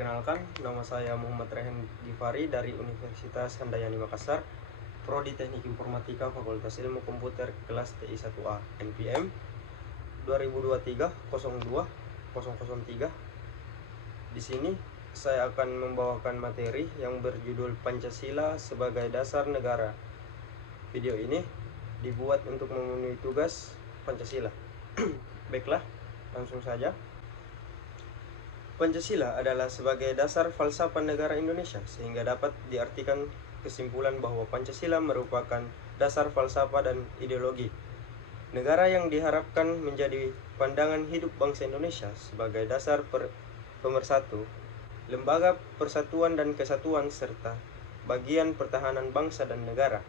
Perkenalkan, nama saya Muhammad Rehan Gifari dari Universitas Handayani Makassar, Prodi Teknik Informatika Fakultas Ilmu Komputer kelas TI1A NPM 2023-02-003. Di sini saya akan membawakan materi yang berjudul Pancasila sebagai Dasar Negara. Video ini dibuat untuk memenuhi tugas Pancasila. Baiklah, langsung saja. Pancasila adalah sebagai dasar falsafah negara Indonesia, sehingga dapat diartikan kesimpulan bahwa Pancasila merupakan dasar falsafah dan ideologi negara yang diharapkan menjadi pandangan hidup bangsa Indonesia sebagai dasar pemersatu, lembaga persatuan dan kesatuan, serta bagian pertahanan bangsa dan negara.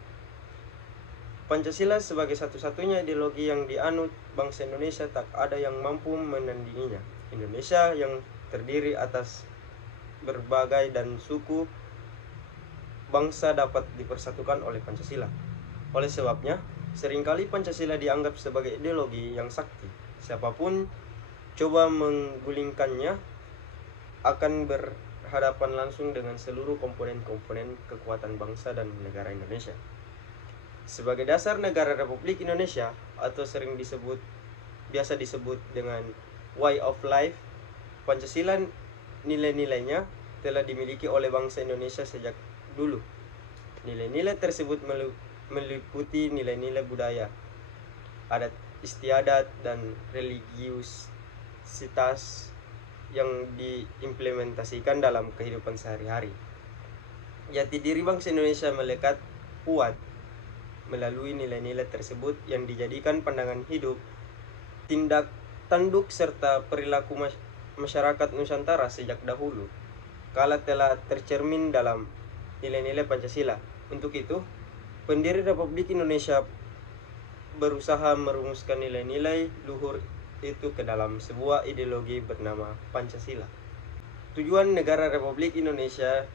Pancasila sebagai satu-satunya ideologi yang dianut bangsa Indonesia, tak ada yang mampu menandinginya. Indonesia yang terdiri atas berbagai dan suku bangsa dapat dipersatukan oleh Pancasila. Oleh sebabnya, seringkali Pancasila dianggap sebagai ideologi yang sakti. Siapapun coba menggulingkannya akan berhadapan langsung dengan seluruh komponen-komponen kekuatan bangsa dan negara Indonesia. Sebagai dasar negara Republik Indonesia, atau biasa disebut dengan way of life, Pancasila nilai-nilainya telah dimiliki oleh bangsa Indonesia sejak dulu. Nilai-nilai tersebut meliputi nilai-nilai budaya, adat istiadat, dan religiusitas yang diimplementasikan dalam kehidupan sehari-hari. Jati diri bangsa Indonesia melekat kuat melalui nilai-nilai tersebut yang dijadikan pandangan hidup, tindak tanduk, serta perilaku masyarakat Nusantara sejak dahulu kala telah tercermin dalam nilai-nilai Pancasila. Untuk itu, pendiri Republik Indonesia berusaha merumuskan nilai-nilai luhur itu ke dalam sebuah ideologi bernama Pancasila. Tujuan negara Republik Indonesia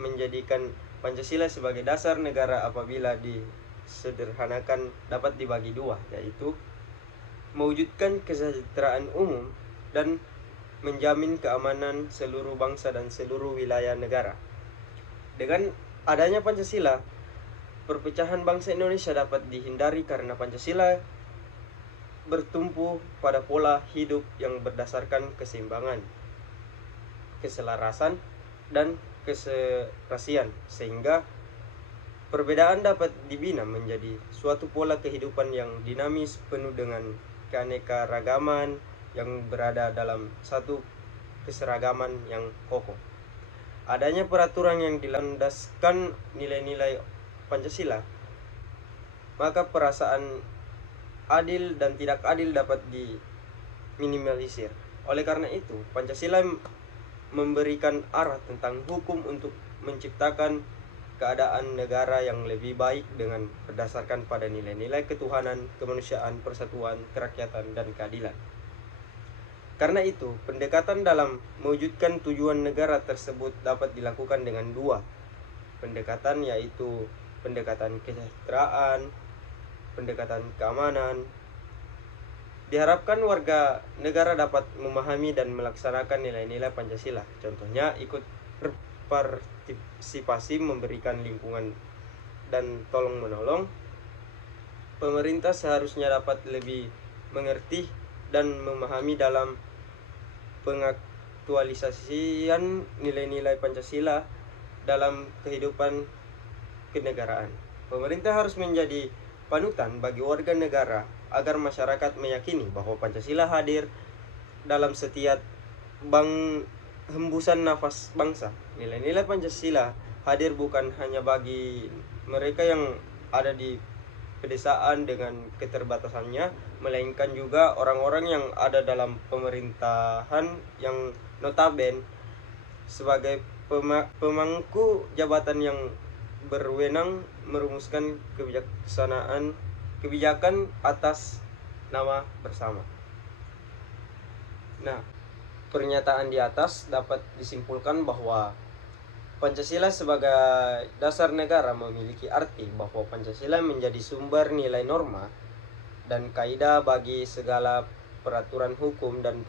menjadikan Pancasila sebagai dasar negara apabila disederhanakan dapat dibagi dua, yaitu mewujudkan kesejahteraan umum dan menjamin keamanan seluruh bangsa dan seluruh wilayah negara. Dengan adanya Pancasila, perpecahan bangsa Indonesia dapat dihindari karena Pancasila bertumpu pada pola hidup yang berdasarkan keseimbangan, keselarasan, dan keserasian, sehingga perbedaan dapat dibina menjadi suatu pola kehidupan yang dinamis, penuh dengan keanekaragaman, yang berada dalam satu keseragaman yang kokoh. Adanya peraturan yang dilandaskan nilai-nilai Pancasila, maka perasaan adil dan tidak adil dapat diminimalisir. Oleh karena itu, Pancasila memberikan arah tentang hukum untuk menciptakan keadaan negara yang lebih baik dengan berdasarkan pada nilai-nilai ketuhanan, kemanusiaan, persatuan, kerakyatan, dan keadilan. Karena itu, pendekatan dalam mewujudkan tujuan negara tersebut dapat dilakukan dengan dua pendekatan, yaitu pendekatan kesejahteraan, pendekatan keamanan. Diharapkan warga negara dapat memahami dan melaksanakan nilai-nilai Pancasila. Contohnya, ikut berpartisipasi, memberikan lingkungan, dan tolong-menolong. Pemerintah seharusnya dapat lebih mengerti dan memahami dalam pengaktualisasian nilai-nilai Pancasila dalam kehidupan kenegaraan. Pemerintah harus menjadi panutan bagi warga negara agar masyarakat meyakini bahwa Pancasila hadir dalam setiap hembusan nafas bangsa. Nilai-nilai Pancasila hadir bukan hanya bagi mereka yang ada di pedesaan dengan keterbatasannya, melainkan juga orang-orang yang ada dalam pemerintahan yang notabene sebagai pemangku jabatan yang berwenang merumuskan kebijakan atas nama bersama. Nah, pernyataan di atas dapat disimpulkan bahwa Pancasila sebagai dasar negara memiliki arti bahwa Pancasila menjadi sumber nilai norma dan kaidah bagi segala peraturan hukum dan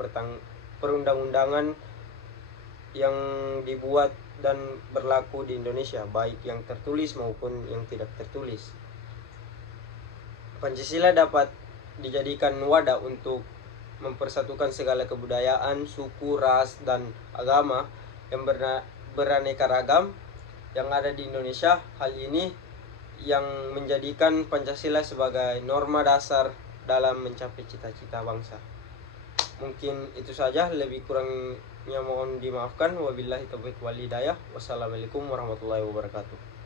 perundang-undangan yang dibuat dan berlaku di Indonesia, baik yang tertulis maupun yang tidak tertulis. Pancasila dapat dijadikan wadah untuk mempersatukan segala kebudayaan, suku, ras, dan agama yang beraneka ragam yang ada di Indonesia. Hal ini yang menjadikan Pancasila sebagai norma dasar dalam mencapai cita-cita bangsa. Mungkin itu saja, lebih kurangnya mohon dimaafkan. Wabillahi taufiq wal hidayah. Wassalamualaikum warahmatullahi wabarakatuh.